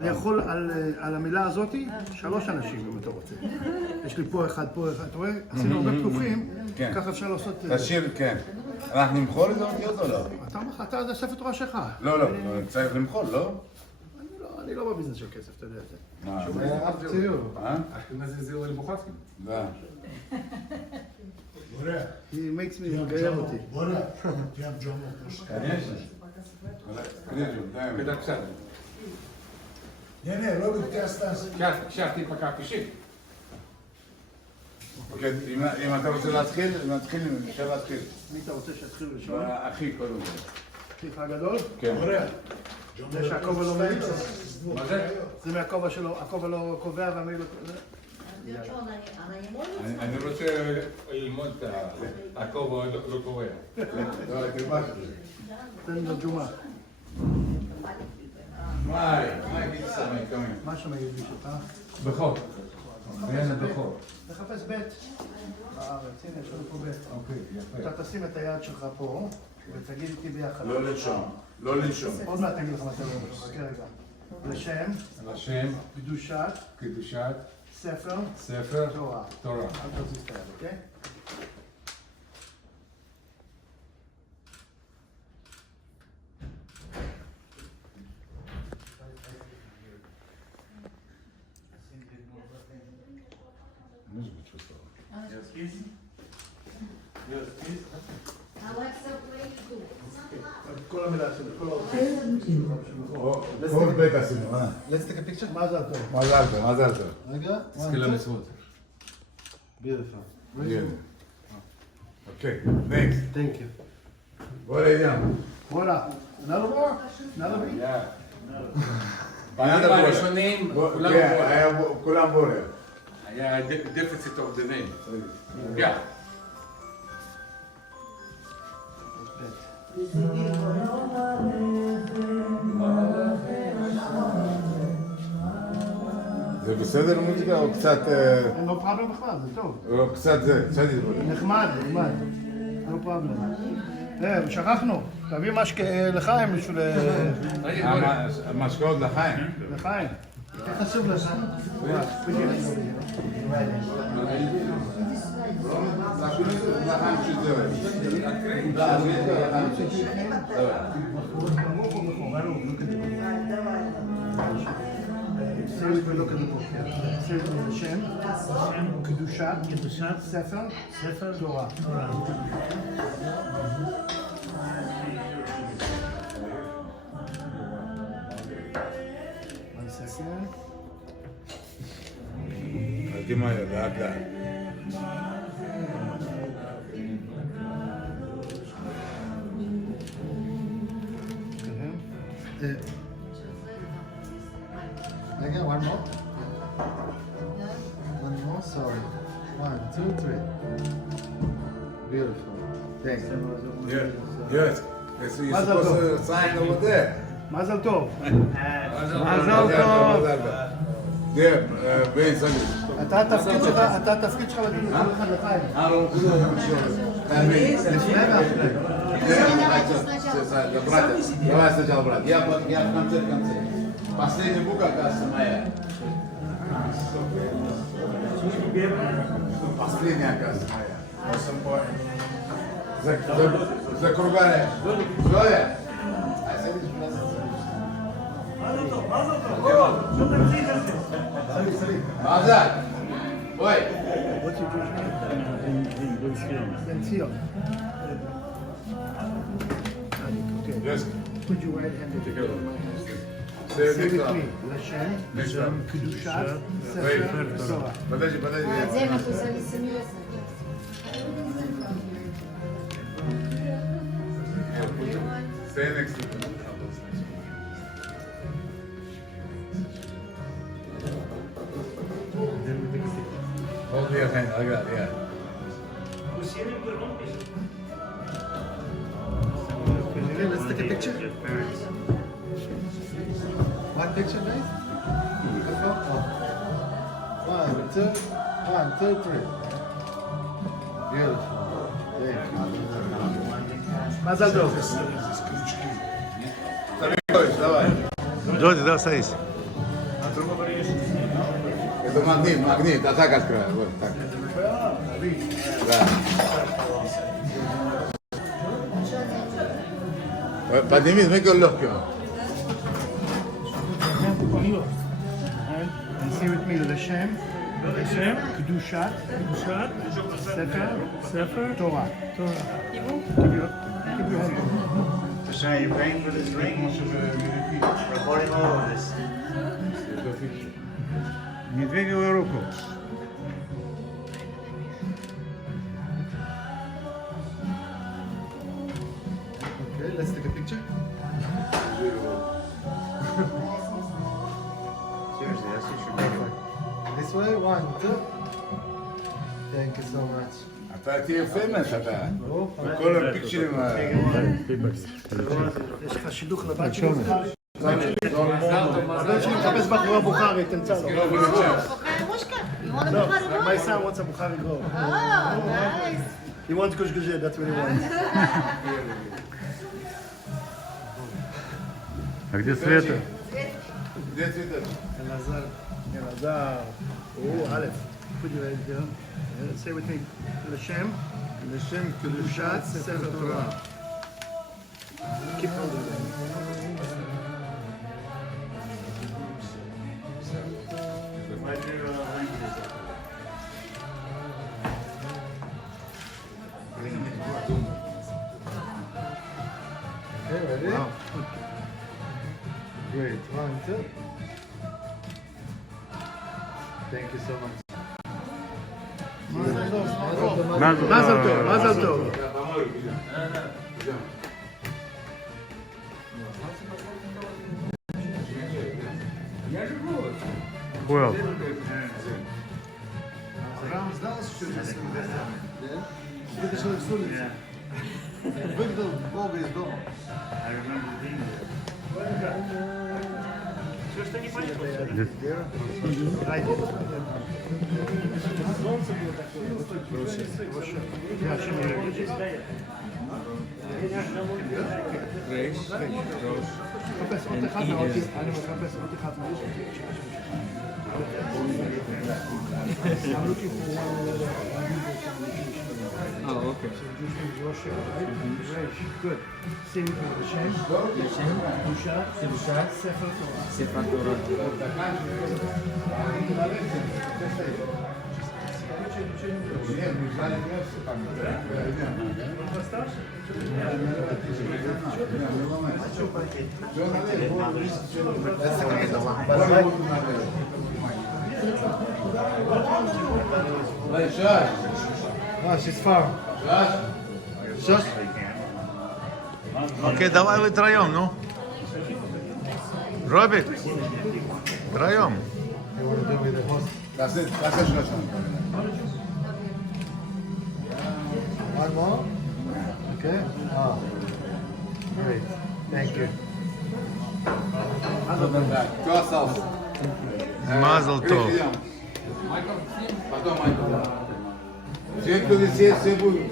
אני יכול על המילה הזאתי 3 אנשים אם אתה רוצה. יש לי פה אחד, פה אחד, אתה רואה? עשינו הרבה פתוחים, ככה אפשר לעשות... תשאיר, כן. אנחנו נמחול את זה אותיות או לא? אתה זה ספר תורה שלך. לא, צריך למחול, לא? אני לא בביזנס של כסף, אתה יודע את זה. זה אף ציור. זה זהו אל בוחצקי. Да. He makes me מגייר אותי. Боря, я в Джону. Конечно. Крижу, дай мне. בבקשה. Не, Роберт, ты остался. עכשיו תתפקע פישית. אוקיי, אם אתה רוצה להתחיל, אפשר להתחיל. מי אתה רוצה שיתחילו לשאול? אחי קודם כל. אחיך הגדול? כן. Боря. זה שהכובע לא מעיד? מה זה? זה מהכובע שלו, הכובע לא קובע והמעיד לא... אני רוצה ללמוד את הכובע לא קובע. давай, תלמד את זה. תן לו ג'ומה. מאי גיל סמי, קומי. מה שם היהודי שלך? בחור. בין הבחור. תחפש ב' בארץ, הנה יש לנו פה ב'. אוקיי, יפה. אתה תשים את היד שלך פה ותגיד איתי ביחד. לא לנשום, לא לנשום. עוד מעט תגיד לך מה אתה אומר, חכה רגע. לשם, לשם, קדושת, קדושת, ספר, ספר, תורה. תורה. אל תזיז את היד, אוקיי? כל המילה עשינו, כל האורחים. כל בית עשינו, Let's take a picture. מזל טוב. מזל טוב. רגע. תזכה למצוות. Beautiful. אוקיי, next. Thank you. בוא לעניין. וואלה. Another more? Another me? בימים הראשונים כולם בורר. היה deficit of the name. כן. זה בסדר מוזיקה או קצת... אין לו פרבלם בכלל, זה טוב. או קצת זה, קצת יתבודד. נחמד. לא פרבלם. שכחנו. תביא לחיים מישהו המשקאות לחיים. לחיים. זה חשוב לך. לחיים שזרם. סרט ולא כדבור. סרט לשם, קדושת, ספר, תורה. One second. קדימה, לאט לאט. Again, one more. One more, sorry. 1, 2, 3. Beautiful. Thanks. Yes. You're supposed to sign over there. מזל טוב. There, בין סגל. אתה התפקיד שלך להגיד לכל אחד לחיים. Давай сначала, брат. Я в конце. Последняя буква, кажется, моя. Последняя, кажется, моя. Закругали. Зоя? Мазар! Ой! בן ציון. Yes. Put your right hand together. Say Say next with one. me. לשם, קדושת, Wait. ספר, תורה. Подожди. Отдельно писали семью. Say next to me. Hold your hand, I got it, yeah. Let's take a picture. One picture, guys? Let's go. Oh. 1, 2, 1, 2, 3. Beautiful. Thank you. מזל טוב. Давай. Додя, да, садись. Это магнит, а так открываю, вот так. Да. Подними, микро легким. And say with me, L'Shem, Kedushat, Sefer, Torah. Keep your hand. So are you praying for this ring? Recording all of this. Не двигай руку. Okay, let's take a picture. Seriously, that's what you're doing. This way, 1, 2. Thank you so much. אתה תהיה פיימס, אתה. כל הפיקצ'רים יש לך שידוך לבת שלי. הבן שלי מחפש בחורה בוכרית, תמצא לו. No, my son wants a Bukhari girl. Oh, nice. He wants Gush Guzhe, that's what he wants. А где Света? Где цветочек? Elazar. Oh, Aleph. Put your right there. Say with me. L'Shem, Kedushat, Sefer Torah. Keep holding them. What's your language? Okay, ready? Wow. Great. 1, 2. Thank you so much. Mazel tov, Mazel tov. Well, Ram знал, что это это что с улицы. Выгнал Бога из дома. I remember being מחפש עוד אחד מהאותי, אני מחפש עוד אחד מהאותי. I'm looking for one. Oh, okay. Good. Say with me, L'Shem, Kedushat, Sefer Torah. Sefer Torah. ah, she's far. אוקיי, דוואי ותריום, נו. רוביק, תריום. You want to do with the host? תעשה שלושה. One more? Okay. Ah. Great. Thank you. Кто остался? מזל טוב. Потом Майкл. Все, кто здесь, все будут.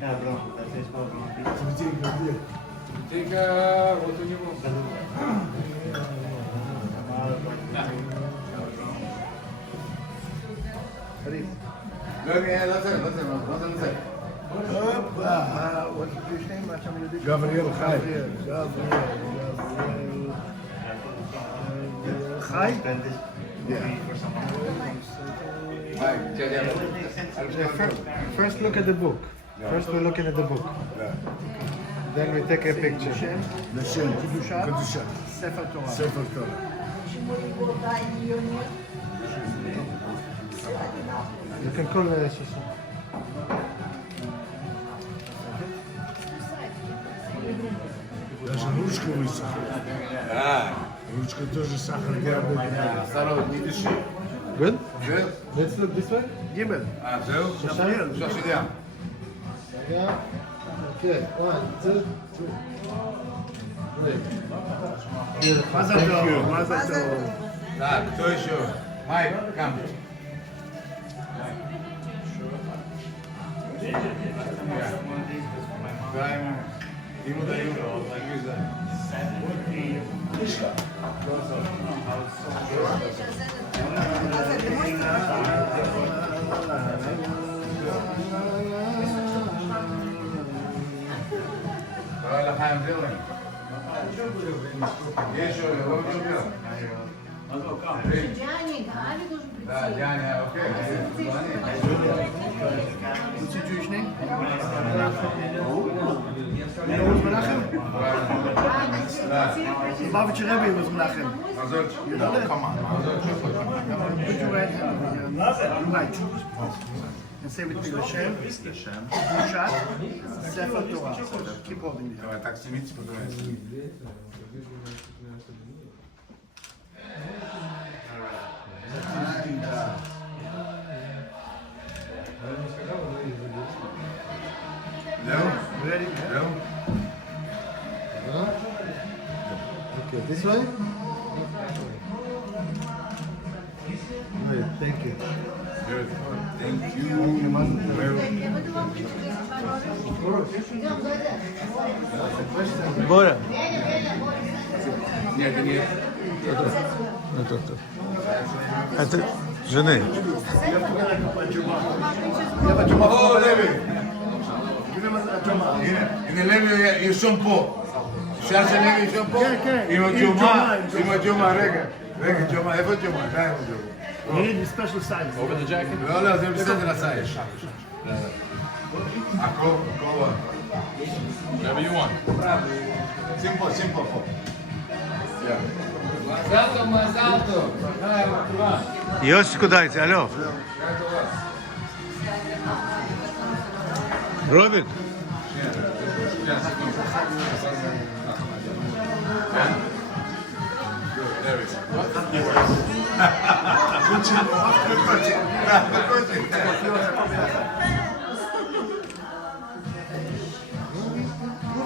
Yeah, bro. That's his fault. Тика, вот у него. לא נצא. גבריאל חי. חי? First look at the book. First we're looking at the book. Then we take a picture. לשם, קדושת, ספר תורה. ספר תורה. You can call Shisha. Даже ручку высохла. Да. Ручка тоже сахар диабет. Осторожно, не дыши. Good? Зел? Let's look this way. גימל. זהו? עכשיו שנייה. Yeah. Okay. 1, 2, 3. Great. Beautiful. מזל Thank טוב, you. מזל טוב. Так, кто еще? Майк, кам. קרא לחיים דרעי. יש או לא מדבר? Gianni, Ali dos יאני, אוקיי. What's your Jewish name? You know who's Menachem? Lubavitcher Rebbe was Menachem. מזל. You know that? Come on. Put your right hand over here. Right. And say with me, Hashem, Mushat, Sefer Torah. Keep holding it. Tak si nic podobného. זהו? Ready? זהו? Okay, this way? Wait, thank you. Good. Thank you. בוא'נה. ז'נה. או, לוי. הנה לוי ירשום פה. אפשר שלוי ירשום פה? כן, כן. עם עם הג'ומה. ג'ומה, עם הג'ומה, רגע. רגע, ג'ומה. איפה ג'ומה? די עם הג'ומה. You need a special size. לא, לא, זה בסדר לסייש. הכל, הכל. Whatever you want. שים פה, שים פה. מזל טוב. יוסי קודאיצה, הלו. רוביק.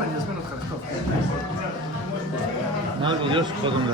אני אזמין אותך לכתוב. מזל, יוסי קודם די.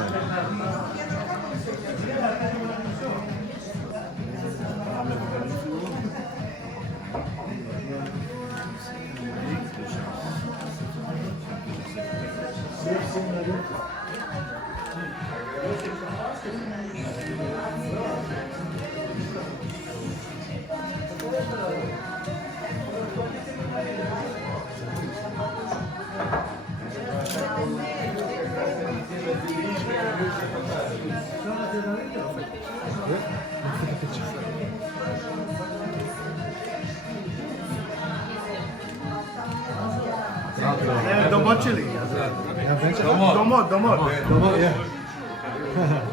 זה דומות שלי. דומות. Yeah.